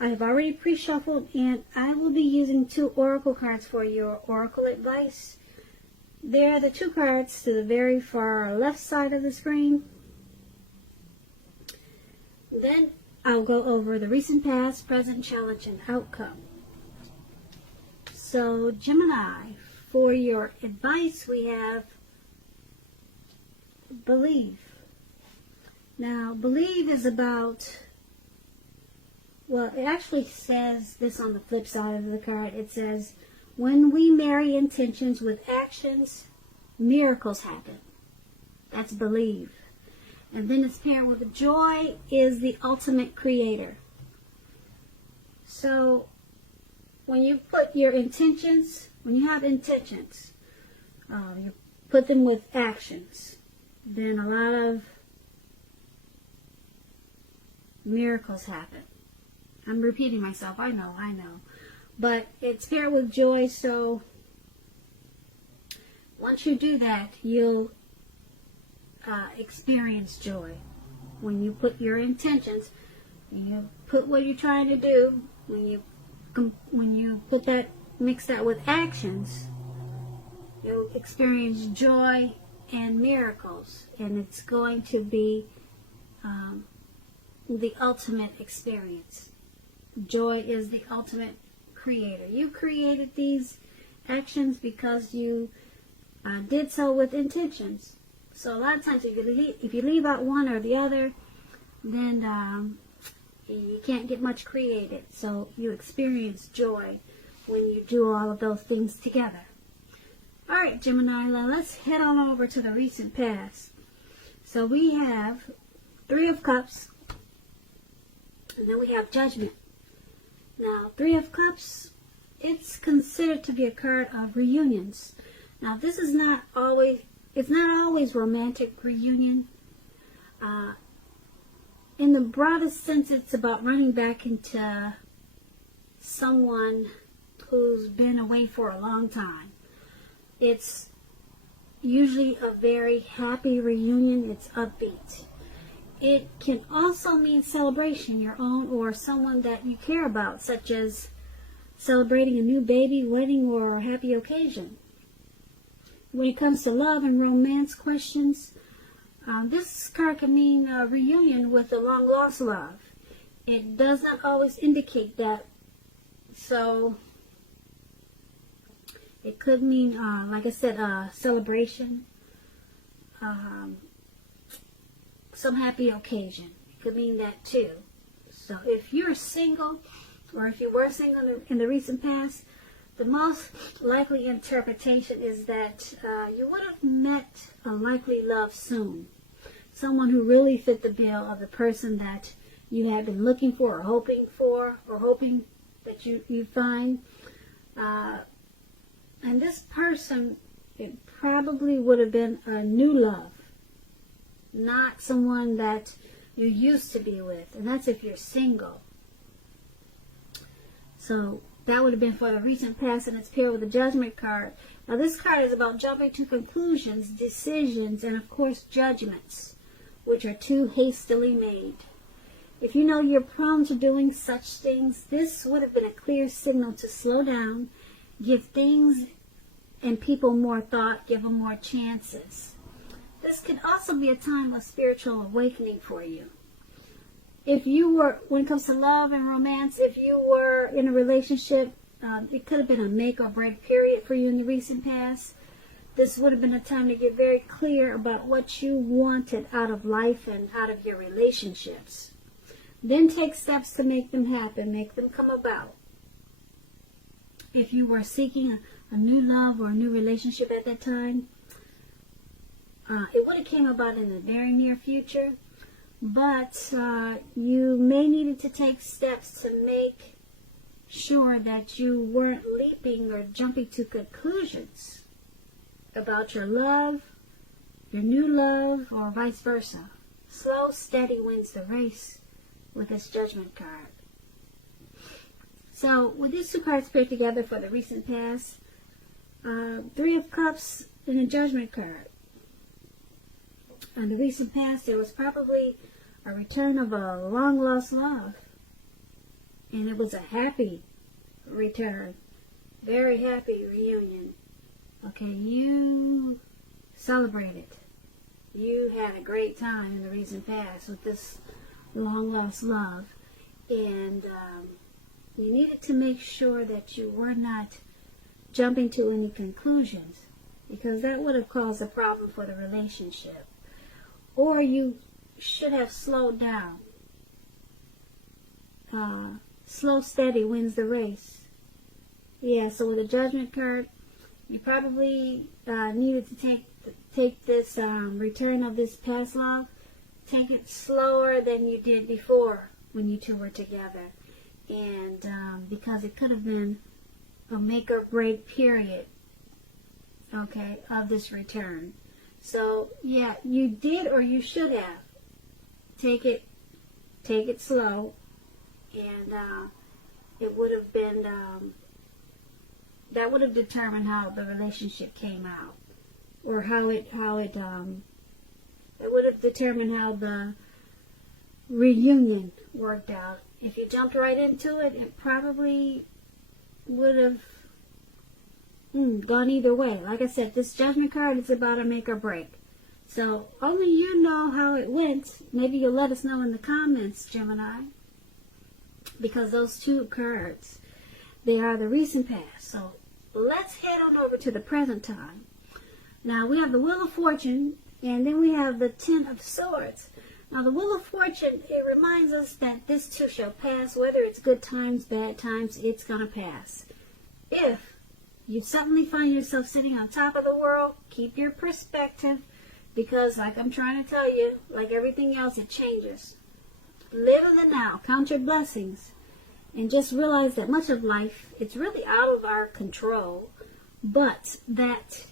I have already pre-shuffled, and I will be using 2 oracle cards for your oracle advice. They're the 2 cards to the very far left side of the screen. Then I'll go over the recent, past, present, challenge, and outcome. So, Gemini, for your advice, we have believe. Now, believe is about, well, it actually says this on the flip side of the card. It says, when we marry intentions with actions, miracles happen. That's believe. And then it's paired with joy is the ultimate creator. So, when you put your intentions, when you have intentions, you put them with actions, then a lot of miracles happen. I'm repeating myself, I know. But it's paired with joy, so once you do that, you'll experience joy. When you put your intentions, when you put what you're trying to do, when you put that, mix that with actions, you'll experience joy and miracles, and it's going to be the ultimate experience. Joy is the ultimate creator. You created these actions because you did so with intentions. So a lot of times if you leave out one or the other, then you can't get much created. So you experience joy when you do all of those things together. Alright, Gemini, let's head on over to the recent past. So we have 3 of Cups, and then we have Judgment. Now, 3 of Cups, it's considered to be a card of reunions. Now, this is not always, it's not always romantic reunion. In the broadest sense, it's about running back into someone who's been away for a long time. It's usually a very happy reunion. It's upbeat. It can also mean celebration, your own or someone that you care about, such as celebrating a new baby, wedding, or a happy occasion. When it comes to love and romance questions, this card can mean a reunion with a long-lost love. It does not always indicate that. So it could mean, like I said, celebration, some happy occasion. It could mean that too. So if you're single, or if you were single in the recent past, the most likely interpretation is that you would have met a likely love soon. Someone who really fit the bill of the person that you have been looking for, or hoping that you find. And this person, it probably would have been a new love, not someone that you used to be with. And that's if you're single. So that would have been for the recent past, and it's paired with the Judgment card. Now this card is about jumping to conclusions, decisions, and of course judgments, which are too hastily made. If you know you're prone to doing such things, this would have been a clear signal to slow down, give things and people more thought, give them more chances. This could also be a time of spiritual awakening for you. If you were, when it comes to love and romance, if you were in a relationship, it could have been a make or break period for you in the recent past. This would have been a time to get very clear about what you wanted out of life and out of your relationships. Then take steps to make them happen, make them come about. If you were seeking a new love or a new relationship at that time, it would have came about in the very near future, but you may needed to take steps to make sure that you weren't leaping or jumping to conclusions about your love, your new love, or vice versa. Slow, steady wins the race with this Judgment card. So, with these 2 cards paired together for the recent past, 3 of Cups and a Judgment card. In the recent past, there was probably a return of a long-lost love. And it was a happy return. Very happy reunion. Okay, you celebrated. You had a great time in the recent past with this long lost love. And you needed to make sure that you were not jumping to any conclusions, because that would have caused a problem for the relationship. Or you should have slowed down. Slow, steady wins the race. Yeah, so with the Judgment card, you probably needed to take this return of this past love, take it slower than you did before when you two were together. And because it could have been a make or break period, okay, of this return. So, yeah, you did, or you should have. Take it slow, and it would have been, that would have determined how the relationship came out, or it would have determined how the reunion worked out. If you jumped right into it, it probably would have gone either way. Like I said, this Judgment card is about a make or break. So only you know how it went. Maybe you'll let us know in the comments, Gemini. Because those two cards, they are the recent past. So let's head on over to the present time. Now we have the Wheel of Fortune, and then we have the Ten of Swords. Now the Wheel of Fortune, it reminds us that this too shall pass. Whether it's good times, bad times, it's going to pass. If you suddenly find yourself sitting on top of the world, keep your perspective, because like I'm trying to tell you, like everything else, it changes. Live in the now, count your blessings, and just realize that much of life, it's really out of our control, but that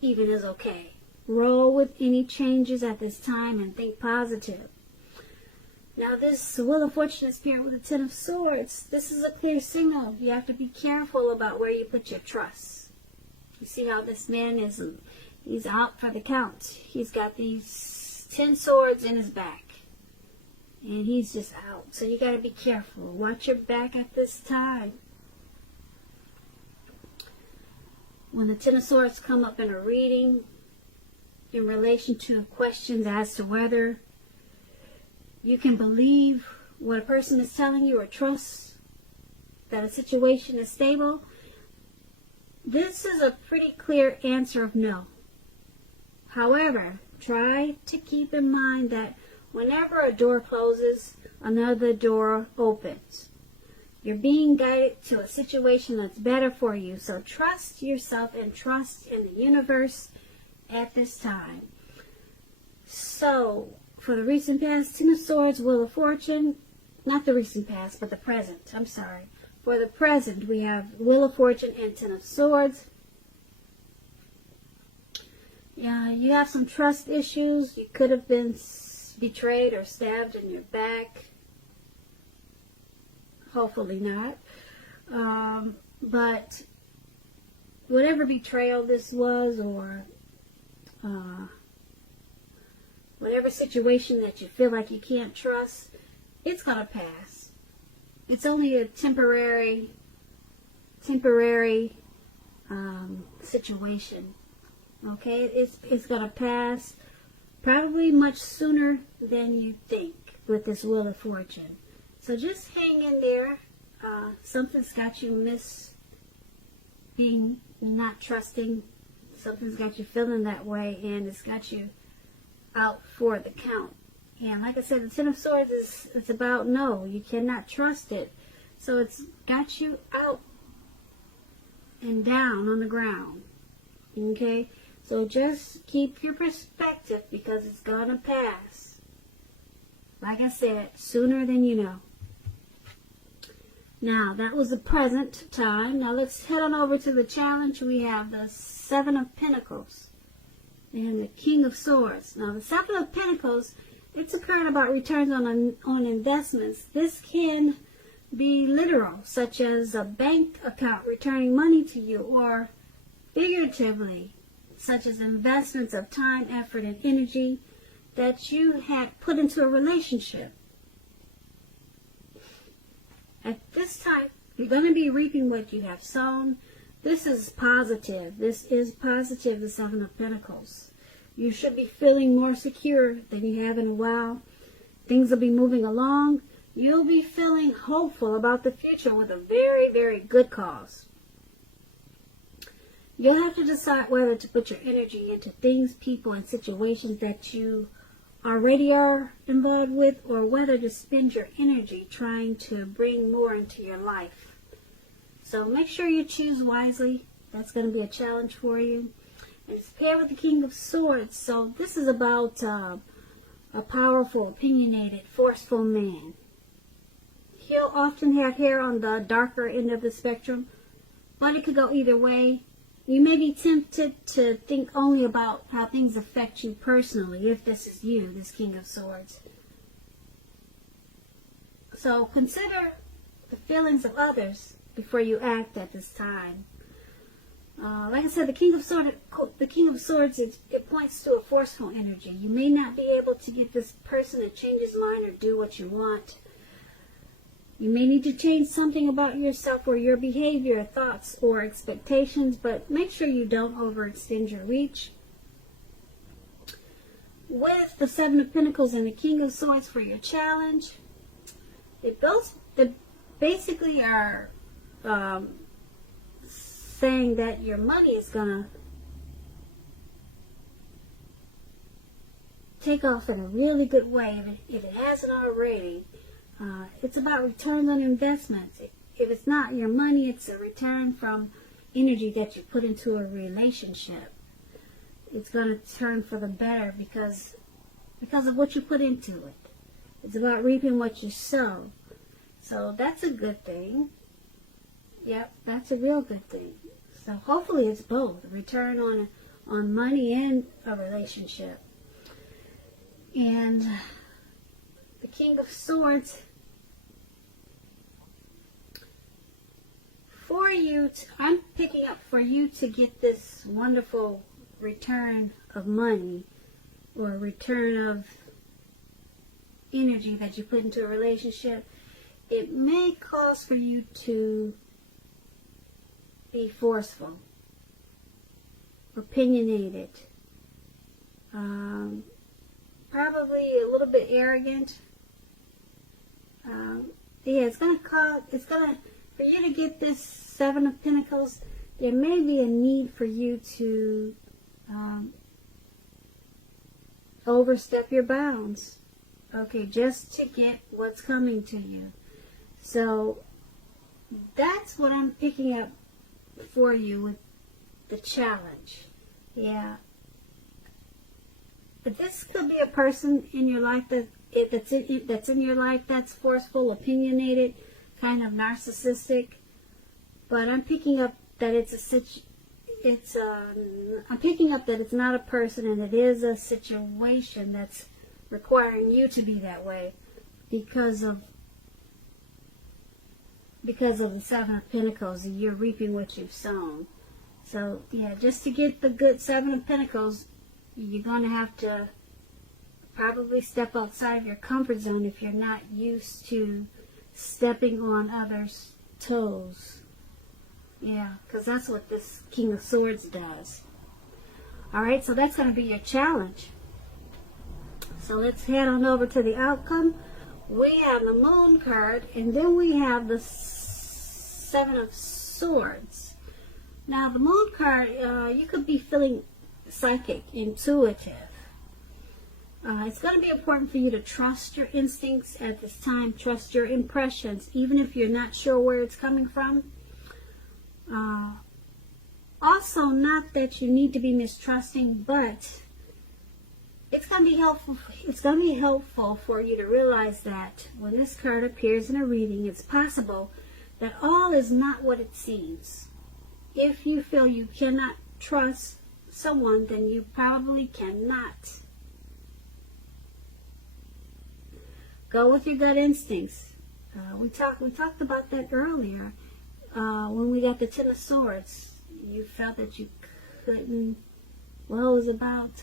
even is okay. Roll with any changes at this time and think positive. Now this Wheel of Fortune is paired with the Ten of Swords. This is a clear signal. You have to be careful about where you put your trust. You see how this man is, he's out for the count. He's got these 10 swords in his back. And he's just out. So you got to be careful. Watch your back at this time. When the Ten of Swords come up in a reading, in relation to questions as to whether you can believe what a person is telling you or trust that a situation is stable, this is a pretty clear answer of no. However, try to keep in mind that whenever a door closes, another door opens. You're being guided to a situation that's better for you. So trust yourself and trust in the universe at this time. So, for the recent past, Ten of Swords, Wheel of Fortune, not the recent past, but the present, I'm sorry. For the present, we have Wheel of Fortune and Ten of Swords. Yeah, you have some trust issues. You could have been betrayed or stabbed in your back. Hopefully not. But whatever betrayal this was, or whatever situation that you feel like you can't trust, it's going to pass. It's only a temporary situation. Okay? It's going to pass probably much sooner than you think with this Wheel of Fortune. So just hang in there. Something's got you being not trusting. Something's got you feeling that way, and it's got you out for the count. And like I said, the Ten of Swords it's about no. You cannot trust it. So it's got you out and down on the ground. Okay? So just keep your perspective, because it's going to pass. Like I said, sooner than you know. Now, that was the present time. Now let's head on over to the challenge. We have the Seven of Pentacles and the King of Swords. Now, the Seven of Pentacles, it's a card about returns on investments. This can be literal, such as a bank account returning money to you, or figuratively, such as investments of time, effort, and energy that you had put into a relationship. this type, you're going to be reaping what you have sown. This is positive. This is positive, the Seven of Pentacles. You should be feeling more secure than you have in a while. Things will be moving along. You'll be feeling hopeful about the future with a very, very good cause. You'll have to decide whether to put your energy into things, people, and situations that you already are involved with, or whether to spend your energy trying to bring more into your life. So make sure you choose wisely. That's going to be a challenge for you. And it's paired with the King of Swords. So this is about a powerful, opinionated, forceful man. He'll often have hair on the darker end of the spectrum, but it could go either way. You may be tempted to think only about how things affect you personally, if this is you, this King of Swords. So consider the feelings of others before you act at this time. Like I said, the King of Swords, it points to a forceful energy. You may not be able to get this person to change his mind or do what you want. You may need to change something about yourself or your behavior, thoughts, or expectations, but make sure you don't overextend your reach. With the Seven of Pentacles and the King of Swords for your challenge, they basically are saying that your money is going to take off in a really good way if it hasn't already. It's about returns on investments. If it's not your money, it's a return from energy that you put into a relationship. It's going to turn for the better because of what you put into it. It's about reaping what you sow. So that's a good thing. Yep, that's a real good thing. So hopefully it's both, a return on money and a relationship. And the King of Swords, I'm picking up for you to get this wonderful return of money or return of energy that you put into a relationship. It may cause for you to be forceful, opinionated, probably a little bit arrogant. For you to get this Seven of Pentacles, there may be a need for you to overstep your bounds, okay, just to get what's coming to you. So that's what I'm picking up for you with the challenge. Yeah. But this could be a person in your life that's in your life that's forceful, opinionated, kind of narcissistic. But I'm picking up that I'm picking up that it's not a person, and it is a situation that's requiring you to be that way because of the Seven of Pentacles. You're reaping what you've sown. So yeah, just to get the good Seven of Pentacles, you're going to have to probably step outside of your comfort zone if you're not used to stepping on others' toes. Yeah, because that's what this King of Swords does. Alright, so that's going to be your challenge. So let's head on over to the outcome. We have the Moon card, and then we have the Seven of Swords. Now, the Moon card, you could be feeling psychic, intuitive. It's going to be important for you to trust your instincts at this time. Trust your impressions, even if you're not sure where it's coming from. Also, not that you need to be mistrusting, but it's going to be helpful. It's going to be helpful for you to realize that when this card appears in a reading, it's possible that all is not what it seems. If you feel you cannot trust someone, then you probably cannot. Go with your gut instincts. We talked about that earlier when we got the Ten of Swords. You felt that you couldn't. Well, it was about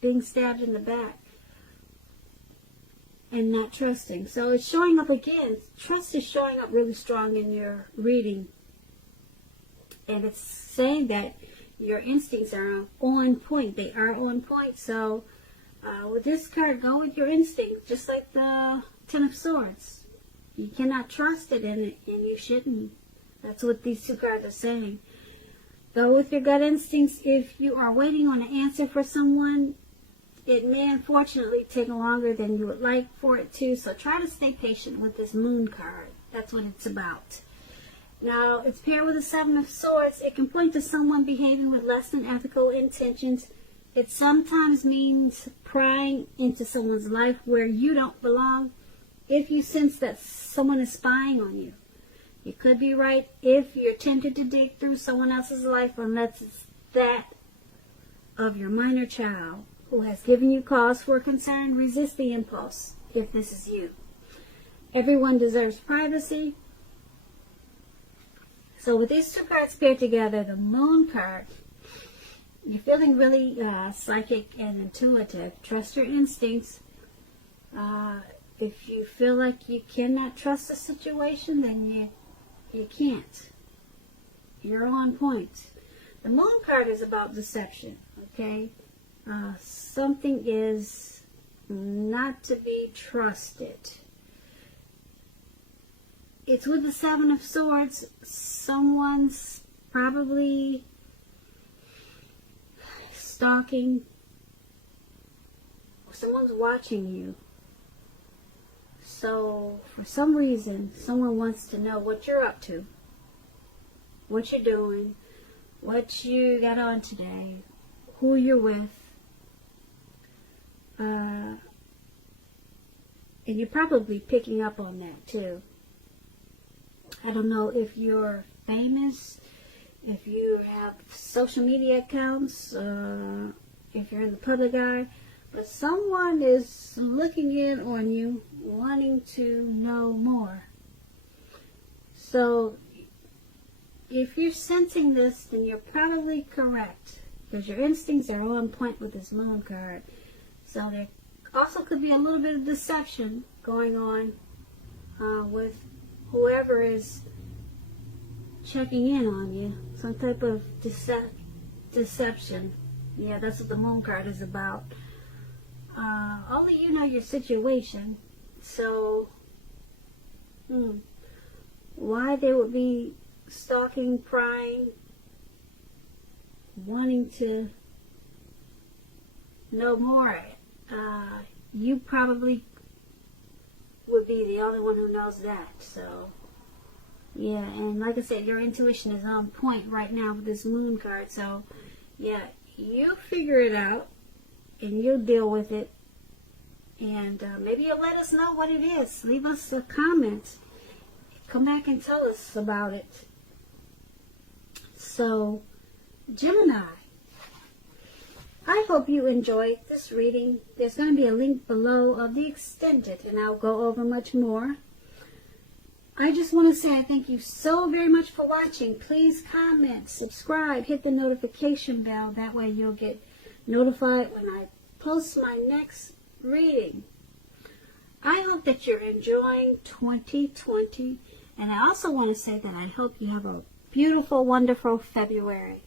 being stabbed in the back. and not trusting. So it's showing up again. Trust is showing up really strong in your reading. And it's saying that your instincts are on point. They are on point. So with this card, go with your instinct, just like the Ten of Swords. You cannot trust it, and you shouldn't. That's what these two cards are saying. Go with your gut instincts. If you are waiting on an answer for someone, it may unfortunately take longer than you would like for it to. So try to stay patient with this Moon card. That's what it's about. Now, it's paired with the Seven of Swords. It can point to someone behaving with less than ethical intentions. It sometimes means prying into someone's life where you don't belong if you sense that someone is spying on you. You could be right if you're tempted to dig through someone else's life, unless it's that of your minor child who has given you cause for concern. Resist the impulse if this is you. Everyone deserves privacy. So with these two cards paired together, the Moon card, you're feeling really psychic and intuitive. Trust your instincts. If you feel like you cannot trust a situation, then you can't. You're on point. The Moon card is about deception, okay? Something is not to be trusted. It's with the Seven of Swords. Someone's probably stalking. Someone's watching you. So, for some reason, someone wants to know what you're up to, what you're doing, what you got on today, who you're with. And you're probably picking up on that, too. I don't know if you're famous, if you have social media accounts, if you're in the public eye, but someone is looking in on you, wanting to know more. So, if you're sensing this, then you're probably correct, because your instincts are on point with this Moon card. So there also could be a little bit of deception going on with whoever is checking in on you. Some type of deception. Yeah, that's what the Moon card is about. Only you know your situation. So, why they would be stalking, prying, wanting to know more, you probably would be the only one who knows that. So, yeah, and like I said, your intuition is on point right now with this Moon card. So, yeah, you figure it out, and you'll deal with it. And maybe you'll let us know what it is. Leave us a comment. Come back and tell us about it. So, Gemini, I hope you enjoyed this reading. There's going to be a link below of the extended, and I'll go over much more. I just want to say I thank you so very much for watching. Please comment, subscribe, hit the notification bell. That way you'll get notified when I post my next reading. I hope that you're enjoying 2020, and I also want to say that I hope you have a beautiful, wonderful February.